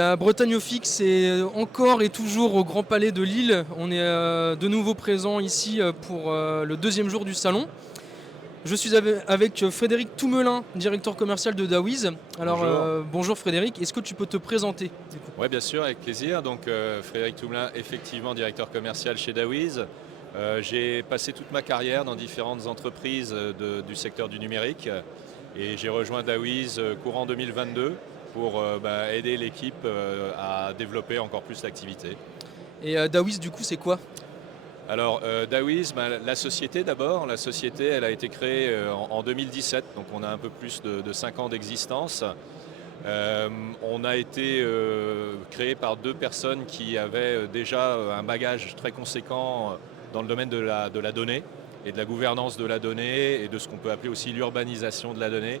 La Bretagne au FIC, c'est encore et toujours au Grand Palais de Lille. On est de nouveau présent ici pour le deuxième jour du salon. Je suis avec Frédéric Toumelin, directeur commercial de Dawiz. Alors Bonjour. bonjour Frédéric, est-ce que tu peux te présenter du coup? Oui, bien sûr, avec plaisir. Donc, Frédéric Toumelin, effectivement directeur commercial chez Dawiz. J'ai passé toute ma carrière dans différentes entreprises du secteur du numérique et j'ai rejoint Dawiz courant 2022 pour aider l'équipe à développer encore plus l'activité. Et Dawiz du coup c'est quoi? Alors, Dawiz, la société d'abord, la société elle a été créée en 2017, donc on a un peu plus de 5 ans d'existence. On a été créé par deux personnes qui avaient déjà un bagage très conséquent dans le domaine de la donnée et de la gouvernance de la donnée et de ce qu'on peut appeler aussi l'urbanisation de la donnée.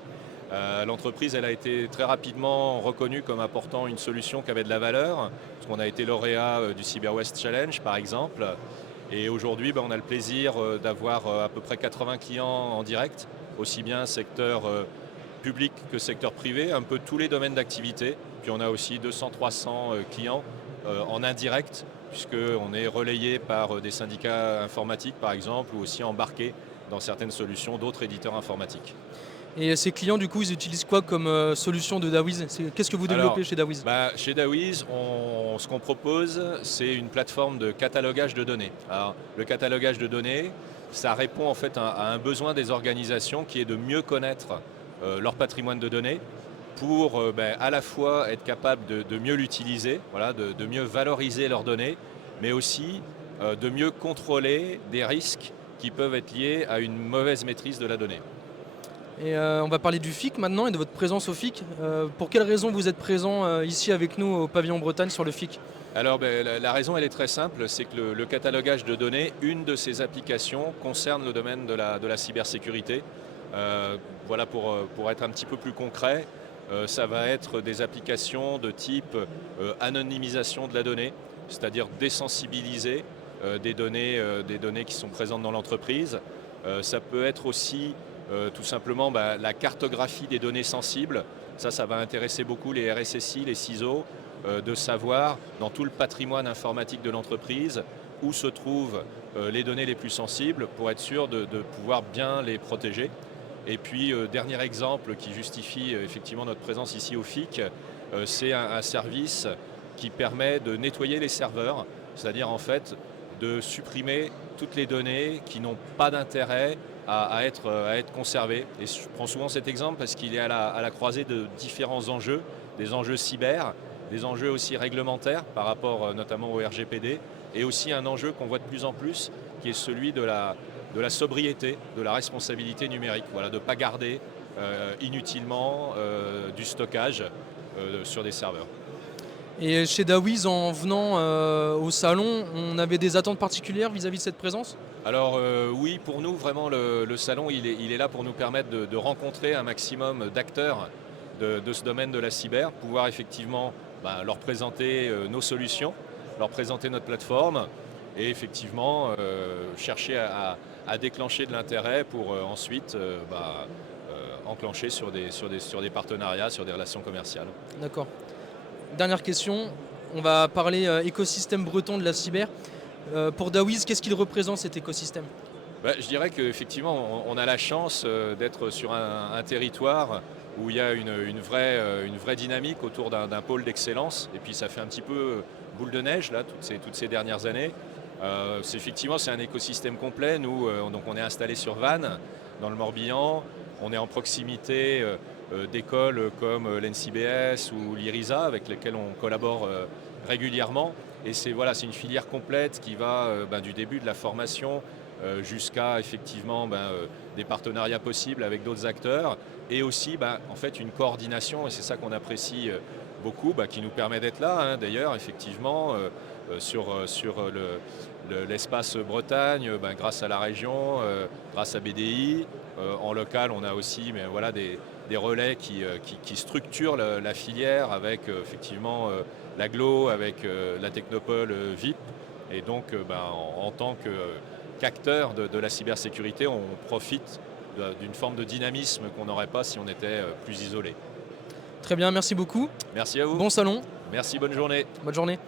L'entreprise elle a été très rapidement reconnue comme apportant une solution qui avait de la valeur, parce qu'on a été lauréat du CyberWest Challenge par exemple. Et aujourd'hui, on a le plaisir d'avoir à peu près 80 clients en direct, aussi bien secteur public que secteur privé, un peu tous les domaines d'activité. Puis on a aussi 200-300 clients en indirect, puisqu'on est relayé par des syndicats informatiques par exemple, ou aussi embarqués dans certaines solutions d'autres éditeurs informatiques. Et ces clients du coup ils utilisent quoi comme solution de Dawiz? Qu'est-ce que vous Alors, développez chez Dawiz? chez Dawiz, ce qu'on propose, c'est une plateforme de catalogage de données. Alors, le catalogage de données, ça répond en fait à un besoin des organisations qui est de mieux connaître leur patrimoine de données pour à la fois être capable de mieux l'utiliser, voilà, de mieux valoriser leurs données, mais aussi de mieux contrôler des risques qui peuvent être liés à une mauvaise maîtrise de la donnée. Et on va parler du FIC maintenant et de votre présence au FIC. Pour quelle raison vous êtes présent ici avec nous au pavillon Bretagne sur le FIC? Alors la raison elle est très simple, c'est que le catalogage de données, une de ses applications concerne le domaine de la cybersécurité. Voilà pour être un petit peu plus concret, ça va être des applications de type anonymisation de la donnée, c'est-à-dire désensibiliser des données qui sont présentes dans l'entreprise. Ça peut être aussi tout simplement la cartographie des données sensibles. Ça va intéresser beaucoup les RSSI, les CISO, de savoir dans tout le patrimoine informatique de l'entreprise où se trouvent les données les plus sensibles pour être sûr de pouvoir bien les protéger. Et puis, dernier exemple qui justifie effectivement notre présence ici au FIC, c'est un service qui permet de nettoyer les serveurs, c'est-à-dire en fait de supprimer toutes les données qui n'ont pas d'intérêt à être conservées. Et je prends souvent cet exemple parce qu'il est à la croisée de différents enjeux, des enjeux cyber, des enjeux aussi réglementaires par rapport notamment au RGPD, et aussi un enjeu qu'on voit de plus en plus qui est celui de la sobriété, de la responsabilité numérique. Voilà, de ne pas garder inutilement du stockage sur des serveurs. Et chez Dawiz, en venant au salon, on avait des attentes particulières vis-à-vis de cette présence? Alors oui, pour nous, vraiment, le salon, il est là pour nous permettre de rencontrer un maximum d'acteurs de ce domaine de la cyber, pouvoir effectivement leur présenter nos solutions, leur présenter notre plateforme et effectivement chercher à déclencher de l'intérêt pour ensuite enclencher sur des partenariats, sur des relations commerciales. D'accord. Dernière question, on va parler écosystème breton de la cyber. Pour Dawiz, qu'est-ce qu'il représente cet écosystème? Je dirais qu'effectivement, on a la chance d'être sur un territoire où il y a une vraie dynamique autour d'un pôle d'excellence. Et puis ça fait un petit peu boule de neige là, toutes ces dernières années. Effectivement, c'est un écosystème complet. Nous, donc on est installé sur Vannes, dans le Morbihan. On est en proximité d'écoles comme l'NCBS ou l'IRISA, avec lesquelles on collabore régulièrement. Et c'est une filière complète qui va du début de la formation jusqu'à effectivement des partenariats possibles avec d'autres acteurs, et aussi en fait une coordination, et c'est ça qu'on apprécie beaucoup, qui nous permet d'être là, hein, d'ailleurs, effectivement, sur l'espace Bretagne, grâce à la région, grâce à BDI. En local, on a aussi des relais qui structurent la filière avec effectivement l'aglo, avec la technopole VIP. Et donc, en tant qu'acteur de la cybersécurité, on profite d'une forme de dynamisme qu'on n'aurait pas si on était plus isolé. Très bien, merci beaucoup. Merci à vous. Bon salon. Merci, bonne journée. Bonne journée.